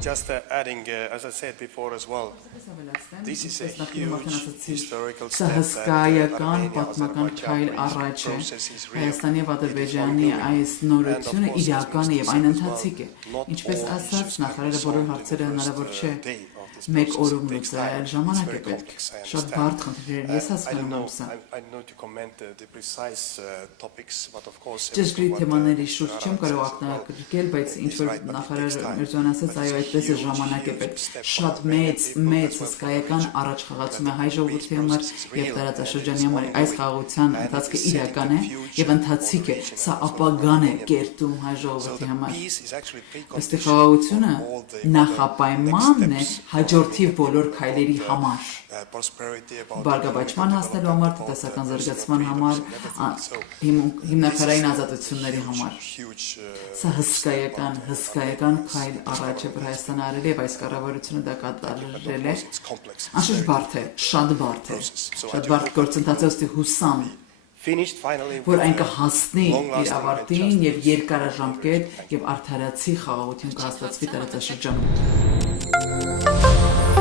Just adding, as I said before as well, this is a huge historical step Հսկայական պատմական քայլ առաջ է Հայաստանի եւ Ադրբեջանի այս նորությունը իրական է եւ այն ընթացիկ է ինչպես ասած նախարարը բոլոր հարցերը հնարավոր չէ մեկ օրում լուծել ժամանակ է պետք շատ բարդ խնդիրներ ես հասկանում եմ սա Ճշգրիտ թեմաների շուրջ չեմ կարող ակնարկել բայց ինչ որ նախարար Միրզոյան ասաց այո այդպես է ժամանակ է պետք շատ մեծ հսկայական առաջխաղացում է հայ ժողովրդի համար եւ տարածաշրջանի համար այս խաղաղության ընթացքը իրական է եւ ընթացիկ է սա ապագան է կերտում հայ ժողովրդի համար ըստ խաղաղությունը նախապայմանն է հաջորդի բոլոր քայլերի համար Բարգավաճման հասնելու համար, տնտեսական զարգացման համար, հիմնաքարային ազատությունների համար։ Սա հսկայական քայլ առաջ է, որ Հայաստանը արել է եւ այս կառավարությունը դա կատարել է։ Անշուշտ բարդ է, շատ բարդ գործընթաց է, ըստ հուսամ որ այն կհասնի իր ավարտին եւ երկարաժամկետ եւ արդարացի խաղաղություն կհաստատվի տարածաշրջանում